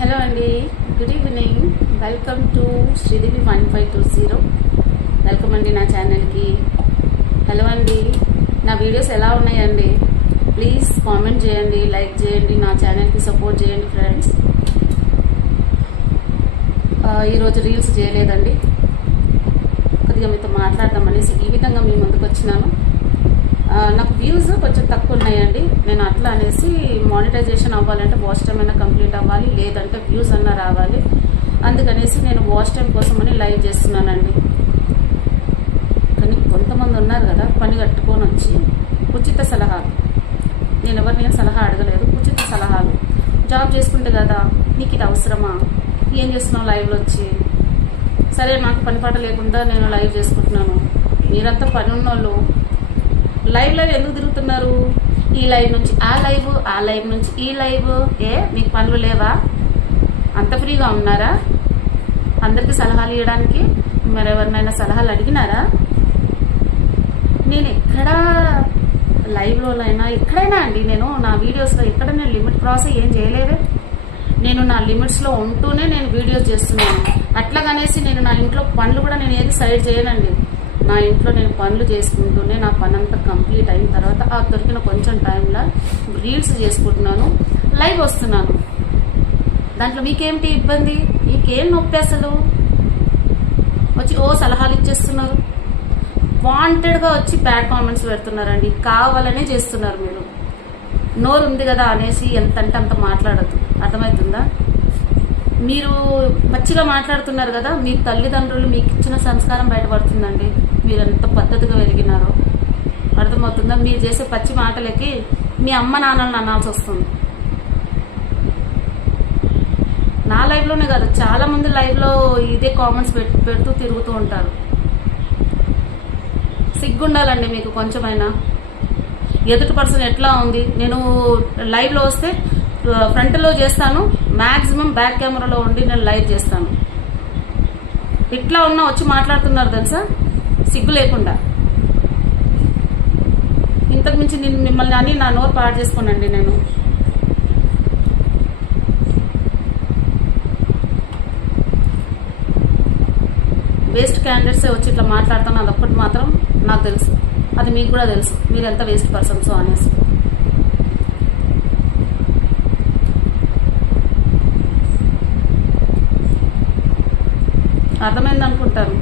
Hello అండి, good evening. Welcome to Sridevi 1520. Welcome అండి నా ఛానల్కి. హలో అండి, నా వీడియోస్ ఎలా ఉన్నాయండి? ప్లీజ్ కామెంట్ చేయండి, లైక్ చేయండి, నా ఛానల్కి సపోర్ట్ చేయండి ఫ్రెండ్స్. ఈరోజు రీల్స్ చేయలేదండి, కొద్దిగా మీతో మాట్లాడదామనేసి ఈ విధంగా మీ ముందుకు వచ్చినాను. నాకు వ్యూస్ కొంచెం తక్కువ ఉన్నాయండి. నేను అట్లా అనేసి మానిటైజేషన్ అవ్వాలంటే వాచ్ టైం అయినా కంప్లీట్ అవ్వాలి, లేదంటే వ్యూస్ అన్నా రావాలి. అందుకనేసి నేను వాచ్ టైం కోసమని లైవ్ చేస్తున్నానండి. కానీ కొంతమంది ఉన్నారు కదా, పని కట్టుకొని వచ్చి ఉచిత సలహాలు. నేను ఎవరినైనా సలహా అడగలేదు, ఉచిత సలహాలు. జాబ్ చేసుకుంటే కదా నీకు ఇది అవసరమా, ఏం చేస్తున్నావు లైవ్లో వచ్చి? సరే, నాకు పని పాట లేకుండా నేను లైవ్ చేసుకుంటున్నాను. మీరంతా పని ఉన్నోళ్ళు లైవ్లో ఎందుకు తిరుగుతున్నారు? ఈ లైవ్ నుంచి ఆ లైవ్, ఆ లైవ్ నుంచి ఈ లైవ్. మీకు పనులు లేవా? అంత ఫ్రీగా ఉన్నారా అందరికీ సలహాలు ఇవ్వడానికి? మరెవరినైనా సలహాలు అడిగినారా? నేను ఎక్కడా లైవ్లో అయినా ఎక్కడైనా అండి, నేను నా వీడియోస్లో ఎక్కడ నేను లిమిట్ క్రాస్ ఏం చేయలేదే. నేను నా లిమిట్స్లో ఉంటూనే నేను వీడియోస్ చేస్తున్నాను. అట్లాగనేసి నేను నా ఇంట్లో పనులు కూడా నేను ఏది సైడ్ చేయనండి. నా ఇంట్లో నేను పనులు చేసుకుంటూనే నా పని అంతా కంప్లీట్ అయిన తర్వాత ఆ దొరికిన కొంచెం టైంలో రీల్స్ చేసుకుంటున్నాను, లైవ్ వస్తున్నాను. దాంట్లో మీకేమిటి ఇబ్బంది? మీకేం నొప్పి అసలు? వచ్చి సలహాలు ఇచ్చేస్తున్నారు, వాంటెడ్గా వచ్చి బ్యాడ్ కామెంట్స్ పెడుతున్నారండి. కావాలనే చేస్తున్నారు. మీరు నోరు ఉంది కదా అనేసి ఎంతంటే అంత మాట్లాడద్దు, అర్థమవుతుందా? మీరు మంచిగా మాట్లాడుతున్నారు కదా, మీ తల్లిదండ్రులు మీకు ఇచ్చిన సంస్కారం బయటపడుతుందండి. మీరు ఎంత పద్ధతిగా పెరిగినారో అర్థమవుతుందా? మీరు చేసే పచ్చి మాటలకి మీ అమ్మ నాన్నలను అనాల్సి వస్తుంది. నా లైవ్లోనే కాదు, చాలా మంది లైవ్లో ఇదే కామెంట్స్ పెడుతూ తిరుగుతూ ఉంటారు. సిగ్గుండాలండి మీకు కొంచెమైనా. ఎదుటి పర్సన్ ఎట్లా ఉంది, నేను లైవ్లో వస్తే ఫ్రంట్లో చేస్తాను, మ్యాక్సిమం బ్యాక్ కెమెరాలో ఉండి నేను లైవ్ చేస్తాను. ఇట్లా ఉన్నా వచ్చి మాట్లాడుతున్నారు తెలుసా, సిగ్గు లేకుండా. ఇంతకు మించి నేను మిమ్మల్ని అని నా నోరు పాడు చేసుకోనండి. నేను వేస్ట్ క్యాండిడేట్సే వచ్చి ఇట్లా మాట్లాడతాను, అదొక్కటి మాత్రం నాకు తెలుసు. అది మీకు కూడా తెలుసు, మీరు ఎంత వేస్ట్ పర్సన్స్ అనేసి. అర్థమైంది అనుకుంటాను.